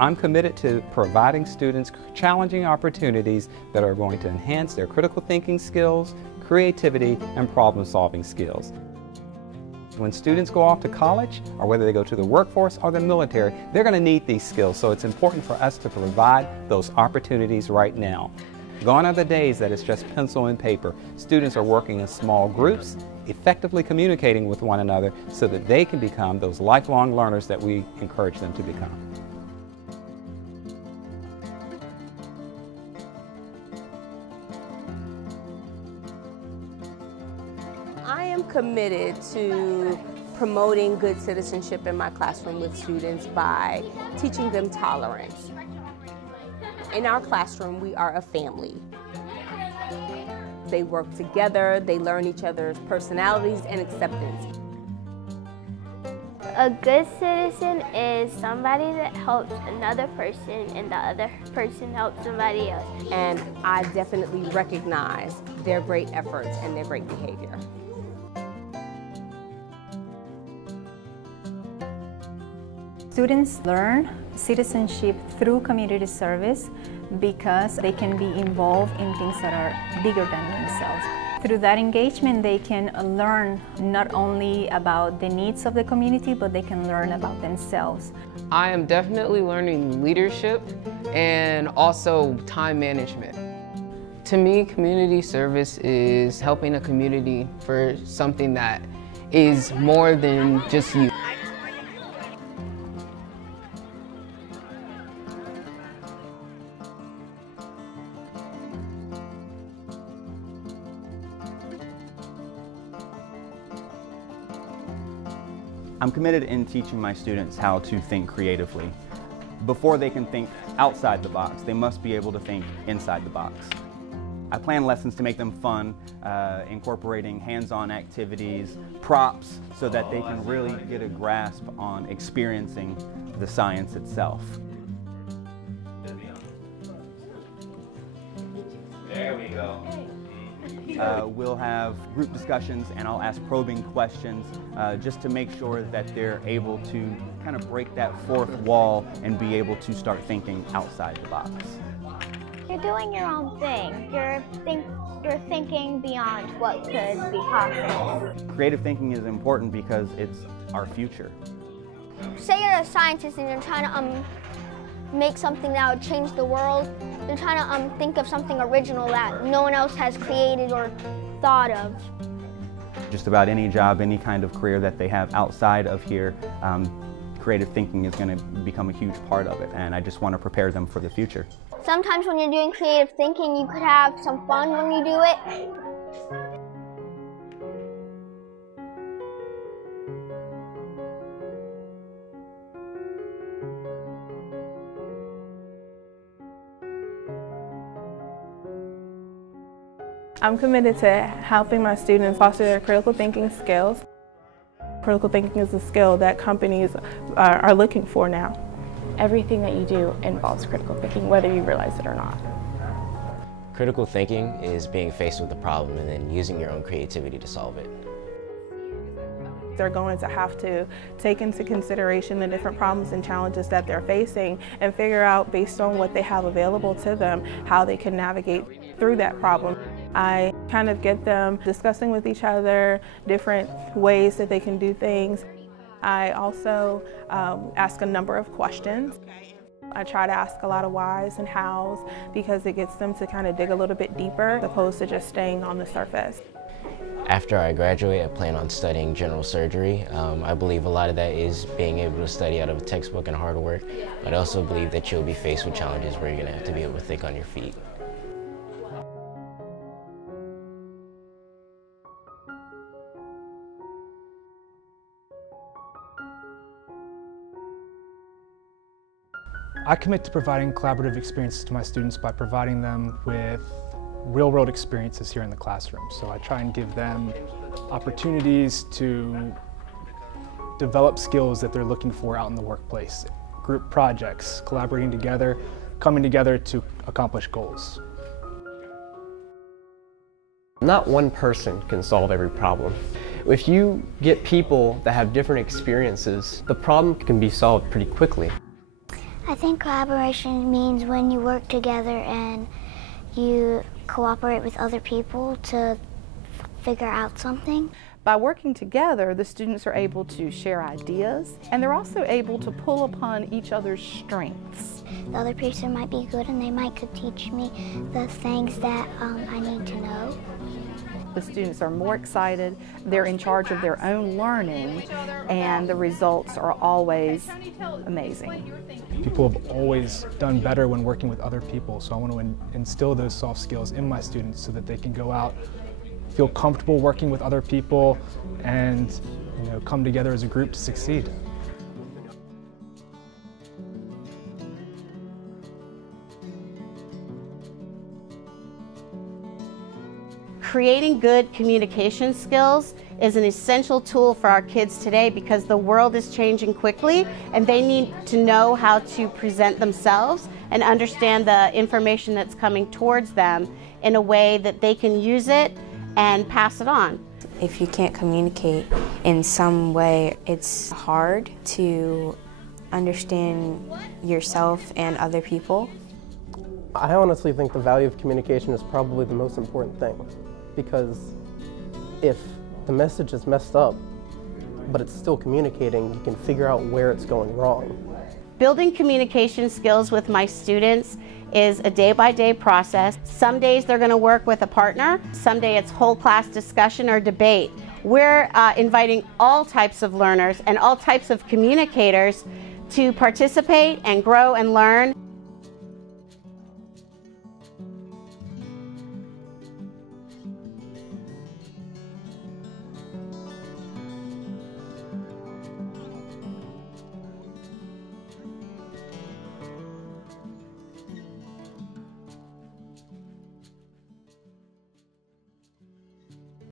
I'm committed to providing students challenging opportunities that are going to enhance their critical thinking skills, creativity, and problem-solving skills. When students go off to college, or whether they go to the workforce or the military, they're going to need these skills, so it's important for us to provide those opportunities right now. Gone are the days that it's just pencil and paper. Students are working in small groups, effectively communicating with one another so that they can become those lifelong learners that we encourage them to become. I am committed to promoting good citizenship in my classroom with students by teaching them tolerance. In our classroom, we are a family. They work together, they learn each other's personalities and acceptance. A good citizen is somebody that helps another person and the other person helps somebody else. And I definitely recognize their great efforts and their great behavior. Students learn citizenship through community service because they can be involved in things that are bigger than themselves. Through that engagement, they can learn not only about the needs of the community, but they can learn about themselves. I am definitely learning leadership and also time management. To me, community service is helping a community for something that is more than just you. I'm committed in teaching my students how to think creatively. Before they can think outside the box, they must be able to think inside the box. I plan lessons to make them fun, incorporating hands-on activities, props, so that they can really get a grasp on experiencing the science itself. There we go. We'll have group discussions and I'll ask probing questions just to make sure that they're able to kind of break that fourth wall and be able to start thinking outside the box. You're doing your own thing. You're thinking beyond what could be possible. Creative thinking is important because it's our future. Say you're a scientist and you're trying to make something that would change the world. You're trying to think of something original that no one else has created or thought of. Just about any job, any kind of career that they have outside of here, creative thinking is going to become a huge part of it, and I just want to prepare them for the future. Sometimes when you're doing creative thinking, you could have some fun when you do it. I'm committed to helping my students foster their critical thinking skills. Critical thinking is a skill that companies are looking for now. Everything that you do involves critical thinking, whether you realize it or not. Critical thinking is being faced with a problem and then using your own creativity to solve it. They're going to have to take into consideration the different problems and challenges that they're facing and figure out, based on what they have available to them, how they can navigate through that problem. I kind of get them discussing with each other different ways that they can do things. I also ask a number of questions. I try to ask a lot of whys and hows because it gets them to kind of dig a little bit deeper as opposed to just staying on the surface. After I graduate, I plan on studying general surgery. I believe a lot of that is being able to study out of a textbook and hard work, but I also believe that you'll be faced with challenges where you're going to have to be able to think on your feet. I commit to providing collaborative experiences to my students by providing them with real-world experiences here in the classroom. So I try and give them opportunities to develop skills that they're looking for out in the workplace. Group projects, collaborating together, coming together to accomplish goals. Not one person can solve every problem. If you get people that have different experiences, the problem can be solved pretty quickly. I think collaboration means when you work together and you cooperate with other people to figure out something. By working together, the students are able to share ideas, and they're also able to pull upon each other's strengths. The other person might be good and they might could teach me the things that I need to know. The students are more excited, they're in charge of their own learning, and the results are always amazing. People have always done better when working with other people, so I want to instill those soft skills in my students so that they can go out, feel comfortable working with other people, and come together as a group to succeed. Creating good communication skills is an essential tool for our kids today because the world is changing quickly and they need to know how to present themselves and understand the information that's coming towards them in a way that they can use it and pass it on. If you can't communicate in some way, it's hard to understand yourself and other people. I honestly think the value of communication is probably the most important thing, because if the message is messed up, but it's still communicating, you can figure out where it's going wrong. Building communication skills with my students is a day-by-day process. Some days they're going to work with a partner, some day it's whole class discussion or debate. We're inviting all types of learners and all types of communicators to participate and grow and learn.